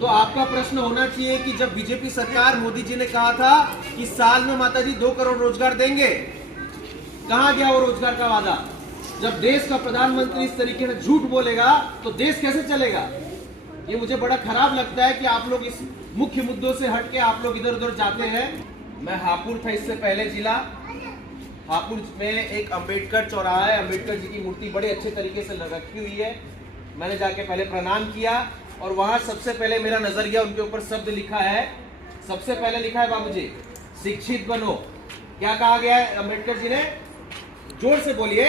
तो आपका प्रश्न होना चाहिए कि जब बीजेपी सरकार, मोदी जी ने कहा था कि साल में माताजी 2 करोड़ रोजगार देंगे, कहां गया वो रोजगार का वादा? जब देश का प्रधानमंत्री इस तरीके से झूठ बोलेगा तो देश कैसे चलेगा? ये मुझे बड़ा खराब लगता है कि आप लोग इस मुख्य मुद्दों से हट के आप लोग इधर उधर जाते हैं। मैं हापुड़ था इससे पहले जिला, हापुड़ में एक अंबेडकर चौराहा है, अंबेडकर जी की मूर्ति बड़े अच्छे तरीके से रखी हुई है। मैंने जाके पहले प्रणाम किया और वहां सबसे पहले मेरा नजर गया, उनके ऊपर शब्द लिखा है, सबसे पहले लिखा है बाबूजी शिक्षित बनो। क्या कहा गया है अंबेडकर जी ने? जोर से बोलिए,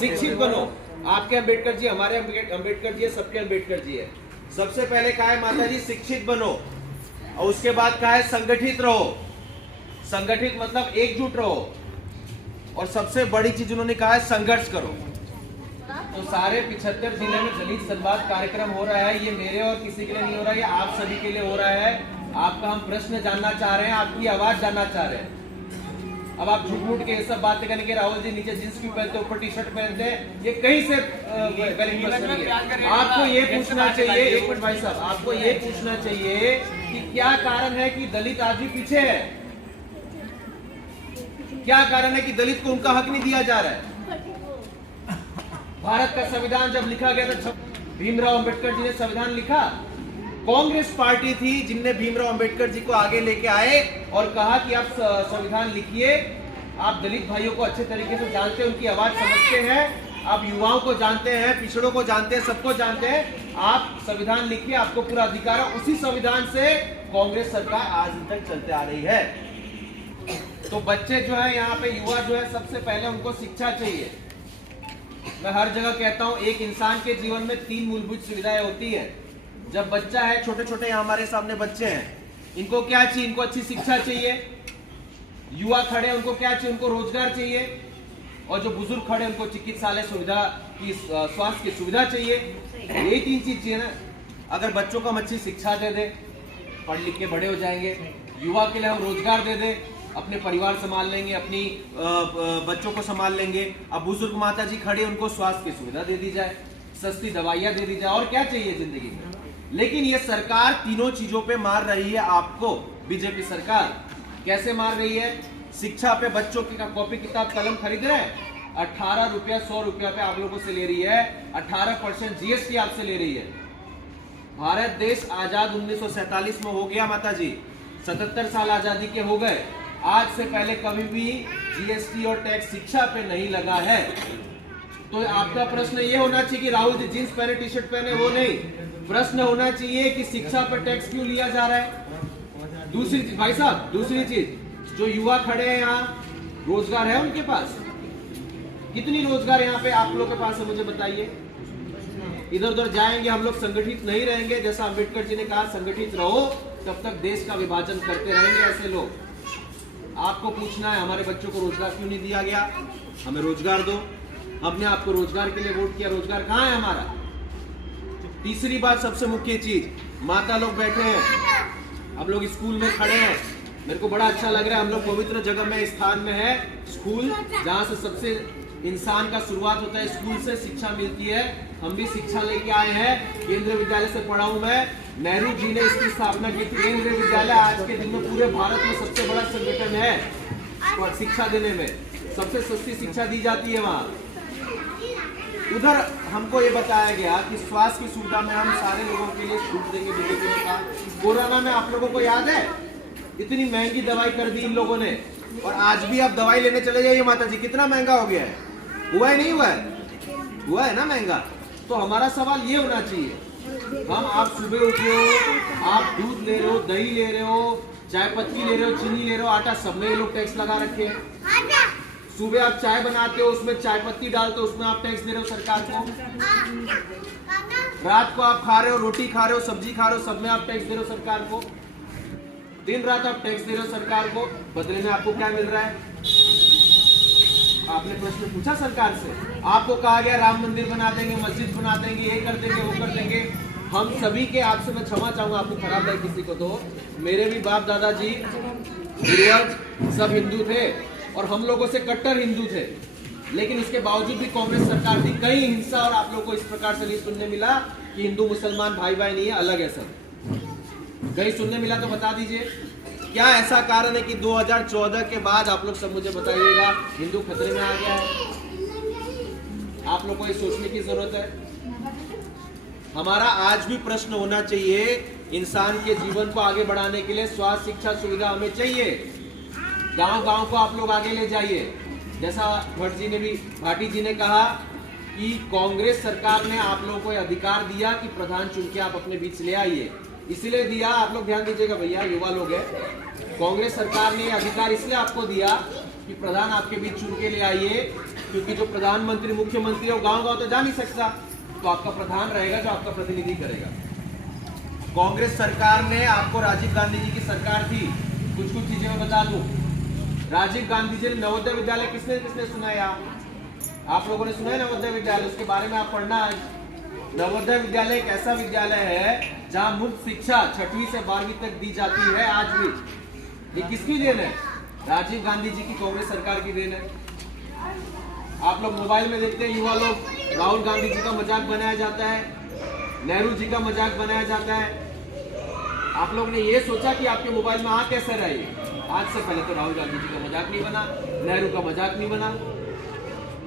शिक्षित बनो। आपके अंबेडकर जी, हमारे अंबेडकर जी है, सबके अंबेडकर जी है। सबसे पहले कहा है माता जी शिक्षित बनो, और उसके बाद कहा है संगठित रहो। संगठित मतलब एकजुट रहो, और सबसे बड़ी चीज उन्होंने कहा है संघर्ष करो। तो सारे 75 जिले में दलित संवाद कार्यक्रम हो रहा है, ये मेरे और किसी के लिए नहीं हो रहा है, ये आप सभी के लिए हो रहा है। आपका हम प्रश्न जानना चाह रहे हैं, आपकी आवाज जानना चाह रहे हैं। अब आप झूठ मूठ के ये सब बातें करने के, राहुल जी नीचे जींस क्यों पहनते, ऊपर टी शर्ट पहनते हैं, ये कहीं से आपको ये पूछना चाहिए। एक मिनट भाई साहब, आपको ये पूछना चाहिए कि क्या कारण है कि दलित आज भी पीछे है? क्या कारण है कि दलित को उनका हक नहीं दिया जा रहा है? भारत का संविधान जब लिखा गया था, भीमराव अंबेडकर जी ने संविधान लिखा, कांग्रेस पार्टी थी जिनने भीमराव अंबेडकर जी को आगे लेके आए और कहा कि आप संविधान लिखिए। आप दलित भाइयों को अच्छे तरीके से जानते हैं, उनकी आवाज समझते हैं, आप युवाओं को जानते हैं, पिछड़ों को जानते हैं, सबको जानते हैं। आप संविधान लिखिए, आपको पूरा अधिकार है। उसी संविधान से कांग्रेस सरकार आज तक चलते आ रही है। तो बच्चे जो है यहाँ पे, युवा जो है, सबसे पहले उनको शिक्षा चाहिए। मैं हर जगह कहता हूँ, एक इंसान के जीवन में 3 मूलभूत सुविधाएं होती है। जब बच्चा है, छोटे छोटे यहाँ हमारे सामने बच्चे हैं, इनको क्या चाहिए? इनको अच्छी शिक्षा चाहिए। युवा खड़े हैं, उनको क्या चाहिए? उनको रोजगार चाहिए। और जो बुजुर्ग खड़े हैं, उनको चिकित्सालय सुविधा की, स्वास्थ्य की सुविधा चाहिए। यही 3 चीज चाहिए ना। अगर बच्चों को हम अच्छी शिक्षा दे दे, पढ़ लिख के बड़े हो जाएंगे। युवा के लिए हम रोजगार दे दे, अपने परिवार संभाल लेंगे, अपनी बच्चों को संभाल लेंगे। अब बुजुर्ग माता जी खड़े, उनको स्वास्थ्य की सुविधा दे दी जाए, सस्ती दवाइयां दे दी जाए, और क्या चाहिए जिंदगी में? लेकिन ये सरकार तीनों चीजों पे मार रही है आपको। बीजेपी सरकार कैसे मार रही है? शिक्षा पे बच्चों की कॉपी किताब कलम खरीद रहे हैं, 18 रुपया 100 रुपया पे आप लोगों से ले रही है। 18% जीएसटी आपसे ले रही है। भारत देश आजाद 1947 में हो गया माता जी, 77 साल आजादी के हो गए। आज से पहले कभी भी जीएसटी और टैक्स शिक्षा पे नहीं लगा है। तो आपका प्रश्न ये होना चाहिए कि राहुल जी जींस पहने, टी शर्ट पहने, वो नहीं। प्रश्न होना चाहिए कि शिक्षा पर टैक्स क्यों लिया जा रहा है? दूसरी चीज भाई साहब, दूसरी चीज, जो युवा खड़े हैं यहाँ, रोजगार है उनके पास? कितनी रोजगार यहाँ पे आप लोगों के पास है, मुझे बताइए। इधर उधर जाएंगे हम लोग, संगठित नहीं रहेंगे। जैसा अंबेडकर जी ने कहा, संगठित रहो, तब तक देश का विभाजन करते रहेंगे ऐसे लोग। आपको पूछना है हमारे बच्चों को रोजगार क्यों नहीं दिया गया? हमें रोजगार दो। हमने आपको रोजगार के लिए वोट किया, रोजगार कहाँ है हमारा? तीसरी बात, सबसे मुख्य चीज, माता लोग बैठे हैं, हम लोग स्कूल में खड़े हैं, मेरे को बड़ा अच्छा लग रहा है। हम लोग पवित्र जगह में, स्थान में है स्कूल, जहाँ से सबसे इंसान का शुरुआत होता है, स्कूल से शिक्षा मिलती है। हम भी शिक्षा लेके आए हैं, केंद्रीय विद्यालय से पढ़ा हूं मैं। नेहरू जी ने इसकी स्थापना की थी। केंद्रीय विद्यालय आज के दिन में पूरे भारत में सबसे बड़ा संगठन है और शिक्षा देने में सबसे सस्ती शिक्षा दी जाती है वहाँ। उधर हमको ये बताया गया कि स्वास्थ्य की सुविधा में हम सारे लोगों के लिए छूट देंगे। बीजेपी ने कहा, कोरोना में आप लोगों को याद है इतनी महंगी दवाई कर दी इन लोगों ने, और आज भी आप दवाई लेने चले जाइए माता जी, कितना महंगा हो गया है। हुआ है नहीं हुआ है? हुआ है ना महंगा। तो हमारा सवाल ये होना चाहिए, हम आप सुबह उठे हो, आप दूध ले रहे हो, दही ले रहे हो, चाय पत्ती ले रहे हो, चीनी ले रहे हो, आटा, सब में ये लोग टैक्स लगा रखे हैं। सुबह आप चाय बनाते हो, उसमें चाय पत्ती डालते हो, उसमें आप टैक्स दे रहे हो सरकार को। रात को आप खा रहे हो, रोटी खा रहे हो, सब्जी खा रहे हो, सब में आप टैक्स दे रहे हो सरकार को। दिन रात आप टैक्स दे रहे हो सरकार को, बदले में आपको क्या मिल रहा है? आपने प्रश्न पूछा सरकार से, आपको कहा गया राम मंदिर बना देंगे, मस्जिद बना देंगे, ये कर देंगे, वो कर देंगे। हम सभी के, आपसे मैं क्षमा चाहूंगा, आपको खराब लगे किसी को तो, मेरे भी बाप दादाजी पूर्वज सब हिंदू थे और हम लोगों से कट्टर हिंदू थे, लेकिन इसके बावजूद भी कांग्रेस सरकार थी, कहीं हिंसा और आप लोगों को इस प्रकार से नहीं सुनने मिला कि हिंदू मुसलमान भाई भाई नहीं है, अलग है सब। कहीं सुनने मिला तो बता दीजिए। क्या ऐसा कारण है कि 2014 के बाद आप लोग सब मुझे बताइएगा हिंदू खतरे में आ गया है? आप लोग को ये सोचने की जरूरत है। हमारा आज भी प्रश्न होना चाहिए, इंसान के जीवन को आगे बढ़ाने के लिए स्वास्थ्य शिक्षा सुविधा हमें चाहिए। गांव गांव को आप लोग आगे ले जाइए। जैसा भाटी जी ने कहा कि कांग्रेस सरकार ने आप लोगों को अधिकार दिया कि प्रधान चुन के आप अपने बीच ले आइए। इसलिए दिया, आप लोग ध्यान दीजिएगा भैया, युवा लोग हैं। कांग्रेस सरकार ने अधिकार इसलिए आपको दिया कि प्रधान आपके बीच चुन के ले आइए, क्योंकि जो प्रधानमंत्री मुख्यमंत्री है वो गांव गांव तो जा नहीं सकता, तो आपका प्रधान रहेगा जो आपका प्रतिनिधि करेगा। कांग्रेस सरकार ने आपको, राजीव गांधी जी की सरकार थी, कुछ कुछ चीजें मैं बता दूं। राजीव गांधी जी ने नवोदय विद्यालय किसने किसने सुना है यहाँ? आप लोगों ने सुना है नवोदय विद्यालय? उसके बारे में आप पढ़ना है। नवोदय विद्यालय एक ऐसा विद्यालय है जहां मुफ्त शिक्षा 6वीं से 12वीं तक दी जाती है आज भी। ये किसकी देन है? राजीव गांधी जी की, कांग्रेस सरकार की देन है। आप लोग मोबाइल में देखते हैं, युवा लोग, राहुल गांधी जी का मजाक बनाया जाता है, नेहरू जी का मजाक बनाया जाता है। आप लोग ने ये सोचा कि आपके मोबाइल में आ कैसे रहे? आज से पहले तो राहुल गांधी जी का मजाक नहीं बना, नेहरू का मजाक नहीं बना।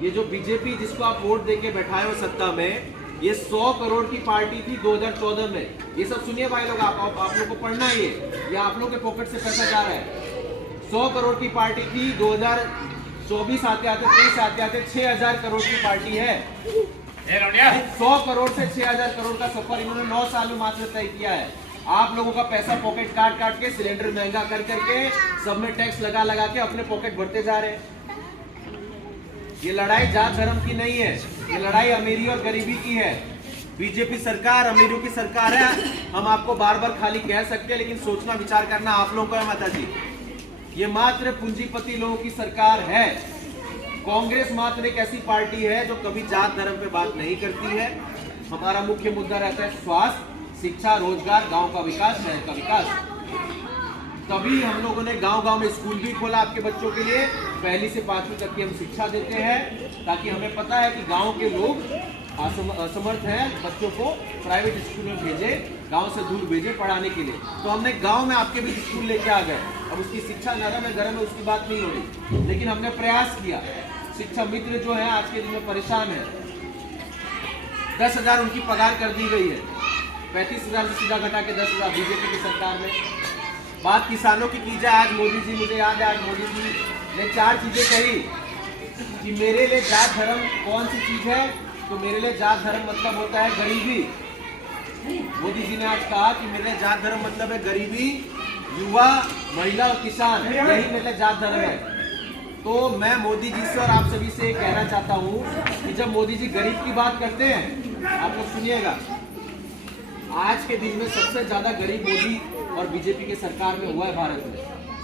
ये जो बीजेपी जिसको आप वोट देके बैठाए हो सत्ता में, ये 100 करोड़ की पार्टी थी 2014 में। ये सब सुनिए भाई लोग, आप लोग को पढ़ना है ये आप लोग के पॉकेट से पैसा जा रहा है। 100 करोड़ की पार्टी थी, 2024 आते आते 23 आते आते 6000 करोड़ की पार्टी है। 100 करोड़ से 6000 करोड़ का सफर इन्होंने 9 साल में मात्र तय किया है। आप लोगों का पैसा पॉकेट काट काट के, सिलेंडर महंगा कर करके, सब में टैक्स लगा लगा के अपने पॉकेट भरते जा रहे हैं। ये लड़ाई जात धर्म की नहीं है, ये लड़ाई अमीरी और गरीबी की है। बीजेपी सरकार अमीरों की सरकार है, हम आपको बार बार खाली कह सकते हैं, लेकिन सोचना विचार करना आप लोगों का है माता जी। ये मात्र पूंजीपति लोगों की सरकार है। कांग्रेस मात्र एक ऐसी पार्टी है जो कभी जात धर्म पे बात नहीं करती है। हमारा मुख्य मुद्दा रहता है स्वास्थ्य, शिक्षा, रोजगार, गांव का विकास, शहर का विकास। तभी हम लोगों ने गांव गांव में स्कूल भी खोला आपके बच्चों के लिए। 1 से 5वीं तक की हम शिक्षा देते हैं, ताकि हमें पता है कि गांव के लोग असमर्थ हैं, बच्चों को प्राइवेट स्कूल में भेजे, गांव से दूर भेजे पढ़ाने के लिए। तो हमने गांव में आपके भी स्कूल लेके आ गए। अब उसकी शिक्षा नरम है गरम है उसकी बात नहीं हो रही, लेकिन हमने प्रयास किया। शिक्षा मित्र जो है आज के दिन में परेशान है। 10,000 उनकी पगार कर दी गई है, 35,000 से सीधा घटा के 10,000 बीजेपी की सरकार में। बात किसानों की जाए, आज मोदी जी, मुझे याद है आज मोदी जी ने 4 चीजें कही कि मेरे लिए जात धर्म कौन सी चीज है, तो मेरे लिए जात धर्म मतलब होता है गरीबी। मोदी जी ने आज कहा कि मेरे लिए जात धर्म मतलब है गरीबी, युवा, महिला और किसान, यही मेरे लिए जात धर्म है। तो मैं मोदी जी से और आप सभी से कहना चाहता हूँ कि जब मोदी जी गरीब की बात करते हैं, आप लोग सुनिएगा, आज के दिन में सबसे ज्यादा गरीब मोदी और बीजेपी की सरकार में हुआ है भारत में।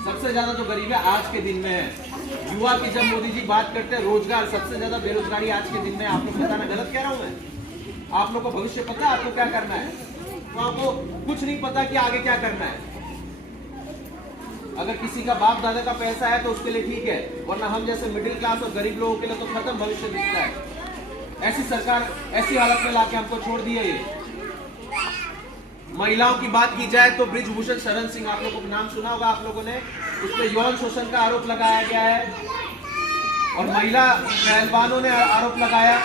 सबसे ज्यादा जो गरीब है आज के दिन में है। युवा की जब मोदी जी बात करते हैं, रोजगार, सबसे ज्यादा बेरोजगारी आज के दिन में। आप लोग बताना गलत कह रहा हूं मैं? आप लोग को भविष्य पता है आपको क्या करना है? तो आपको कुछ नहीं पता कि आगे क्या करना है। अगर किसी का बाप दादा का पैसा है तो उसके लिए ठीक है, वरना हम जैसे मिडिल क्लास और गरीब लोगों के लिए तो खत्म भविष्य दिखता है। ऐसी सरकार ऐसी हालत में लाके हमको छोड़ दी है ये। महिलाओं की बात की जाए तो ब्रिजभूषण शरण सिंह, आप लोगों को नाम सुना होगा आप लोगों ने, उस पर यौन शोषण का आरोप लगाया गया है। और महिला पहलवानों ने आरोप लगाया,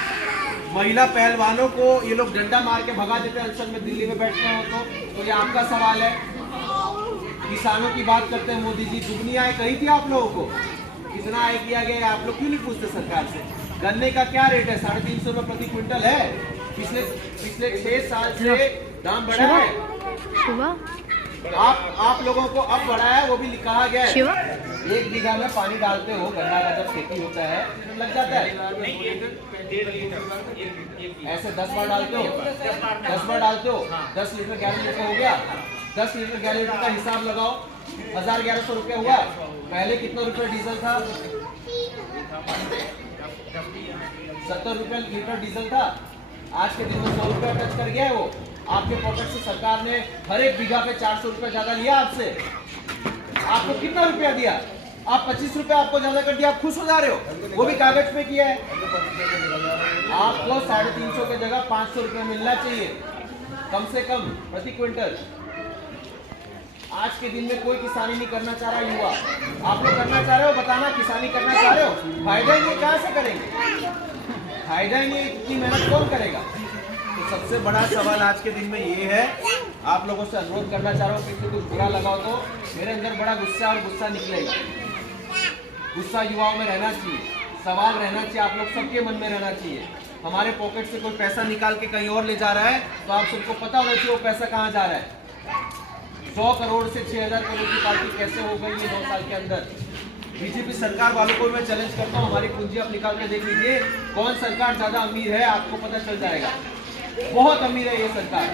महिला पहलवानों को ये लोग डंडा मार के भगा देते हैं अनशन में, दिल्ली में बैठते हो तो ये आपका सवाल है। किसानों की बात करते हैं, मोदी जी दुगनी आय कही थी आप लोगों को, कितना आय किया गया आप लोग क्यों नहीं पूछते सरकार से? गन्ने का क्या रेट है? 350 रुपए प्रति क्विंटल है। पिछले 6 साल से दाम बढ़ा है। आप लोगों को अब बढ़ा है, वो भी कहा गया है। 1 बीघा में पानी डालते हो, गन्ना का जब खेती होता है तो लग जाता है, ऐसे 10 बार डालते हो, 10 बार डालते हो, 10 लीटर 11 लीटर हो गया। 10 लीटर 11 लीटर का हिसाब लगाओ, 1100 रुपया हुआ। पहले कितना रुपया डीजल था? 70 रुपया लीटर डीजल था। आज के दिन में 100 रुपया टच कर गया है वो। आपके पॉकेट से सरकार ने हर एक बीघा पे 400 रुपया ज्यादा लिया आपसे। आपको कितना रुपया दिया? आप 25 रुपया आपको ज्यादा कर दिया, आप खुश हो जा रहे हो? वो भी कागज पे किया है। आपको 350 की जगह 500 रुपया मिलना चाहिए कम से कम प्रति क्विंटल। आज के दिन में कोई किसानी नहीं करना चाह रहा युवा। आप लोग करना चाह रहे हो, बताना किसानी करना चाह रहे हो, फायदा ही नहीं, कहाँ से करेंगे, फायदा ही नहीं, इतनी मेहनत कौन करेगा। तो सबसे बड़ा सवाल आज के दिन में ये है, आप लोगों से अनुरोध करना चाह रहा हूँ, किसी कुछ बुरा लगाओ तो मेरे अंदर बड़ा गुस्सा और गुस्सा निकलेगा। गुस्सा युवाओं में रहना चाहिए, सवाल रहना चाहिए, आप लोग सबके मन में रहना चाहिए। हमारे पॉकेट से कोई पैसा निकाल के कहीं और ले जा रहा है तो आप सबको पता होना चाहिए वो पैसा कहाँ जा रहा है। 100 करोड़ से 6000 करोड़ की पार्टी कैसे हो गई ये 9 साल के अंदर। बीजेपी सरकार वालों को मैं चैलेंज करता हूँ, हमारी पूंजी आप निकाल के देख लीजिए, कौन सरकार ज्यादा अमीर है आपको पता चल जाएगा। बहुत अमीर है ये सरकार,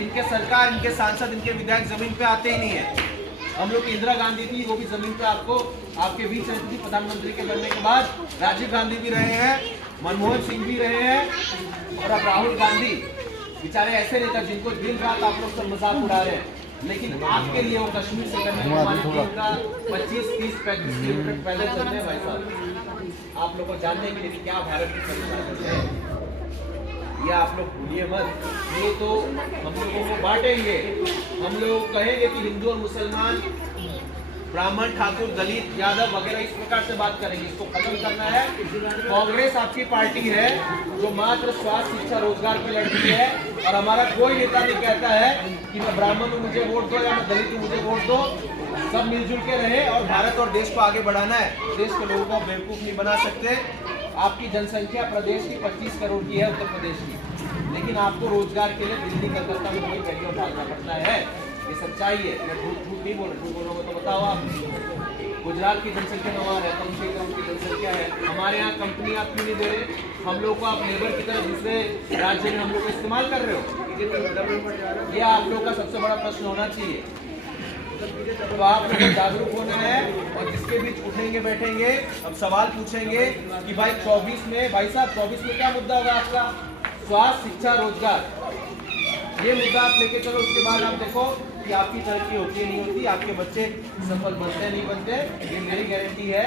इनके सरकार, इनके सांसद, इनके विधायक जमीन पे आते ही नहीं है। हम लोग की इंदिरा गांधी थी, वो भी जमीन पे आपको आपके बीच रहती थी। प्रधानमंत्री के बनने के बाद राजीव गांधी भी रहे हैं, मनमोहन सिंह भी रहे हैं, और अब राहुल गांधी, बेचारे ऐसे नेता जिनको दिन रात आप लोग सब मजाक उड़ा रहे हैं, लेकिन आपके लिए वो कश्मीर से कन्याकुमारी का 25, 30, 35 किलोमीटर पैदल चल रहे हैं भाई साहब। आप लोग को जानने के लिए कि क्या भारत की संस्कृति है, ये आप लोग भूलिए मत। ये तो हम लोगों को बांटेंगे, हम लोग कहेंगे कि हिंदू और मुसलमान, ब्राह्मण, ठाकुर, दलित, यादव वगैरह इस प्रकार से बात करेंगे। इसको खत्म करना है। कांग्रेस आपकी पार्टी है जो मात्र स्वास्थ्य, शिक्षा, रोजगार पे लड़ती है, और हमारा कोई नेता नहीं कहता है कि मैं ब्राह्मण हूँ मुझे वोट दो या मैं दलित हूँ मुझे वोट दो। सब मिलजुल के रहे और भारत और देश को आगे बढ़ाना है। देश के लोगों को बेवकूफ नहीं बना सकते। आपकी जनसंख्या प्रदेश की 25 करोड़ की है, उत्तर प्रदेश की, लेकिन आपको रोजगार के लिए दिल्ली, कलकत्ता में कोई गाड़ियों भागना पड़ता है। ये सच्चाई है, मैं झूठ नहीं बोल रहा। झूठ बोलोगे तो बताओ आप। गुजरात की जनसंख्या 9 है, कम से कम की जनसंख्या है। हमारे यहाँ कंपनी आप क्यों नहीं दे रहे? हम लोग को आप लेबर की तरह दूसरे राज्य में हम लोग को इस्तेमाल कर रहे हो। ये आप लोग का सबसे बड़ा प्रश्न होना चाहिए। तो आप लोग जागरूक होना है, और जिसके बीच उठेंगे बैठेंगे, अब सवाल पूछेंगे कि भाई 24 में, भाई साहब 24 में क्या मुद्दा होगा आपका? स्वास्थ्य, शिक्षा, रोजगार, ये मुद्दा आप लेके चलो। उसके बाद आप देखो कि आपकी तरक्की होती है नहीं होती, आपके बच्चे सफल बनते नहीं बनते, ये मेरी गारंटी है।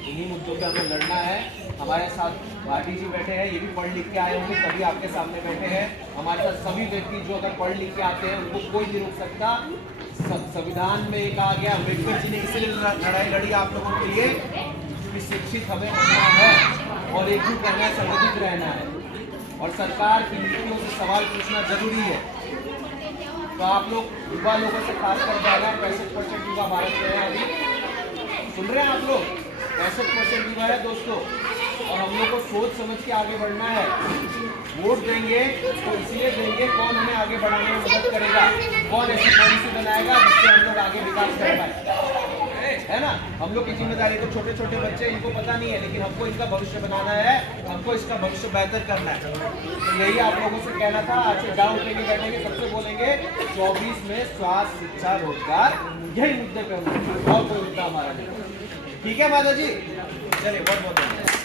इन्हीं मुद्दों पे हमें लड़ना है। हमारे साथ भाटी जी बैठे हैं, ये भी पढ़ लिख के आए होंगे तभी आपके सामने बैठे हैं। हमारे साथ सभी व्यक्ति जो अगर पढ़ लिख के आते हैं उनको कोई नहीं रोक सकता। संविधान में एक आ गया, अम्बेडकर जी ने इसलिए लड़ाई लड़ी आप लोगों के लिए कि शिक्षित हमें बनना है और एकजुट रहना है, संगठित रहना है, और सरकार की नीतियों से सवाल पूछना जरूरी है। तो आप लोग युवा लोगों से खासकर ज़्यादा 65% युवा भारत में है। अभी सुन रहे हैं आप लोग, 65% युवा है दोस्तों, और हम लोग को सोच समझ के आगे बढ़ना है। वोट देंगे तो इसलिए देंगे कौन हमें आगे बढ़ाने में मदद करेगा, कौन ऐसी पॉलिसी बनाएगा जिससे हम लोग आगे विकास कर पाए, है ना। हम लोग की जिम्मेदारी। तो छोटे छोटे बच्चे, इनको पता नहीं है, लेकिन हमको इनका भविष्य बनाना है, हमको इसका भविष्य बेहतर करना है। तो यही आप लोगों से कहना था। आज से गाँव उठेंगे बैठेंगे, सबसे बोलेंगे 24 में स्वास्थ्य, शिक्षा, रोजगार, यही मुद्दे पे होंगे, और कोई मुद्दा हमारा नहीं। ठीक है माता जी, चलिए बहुत बहुत धन्यवाद।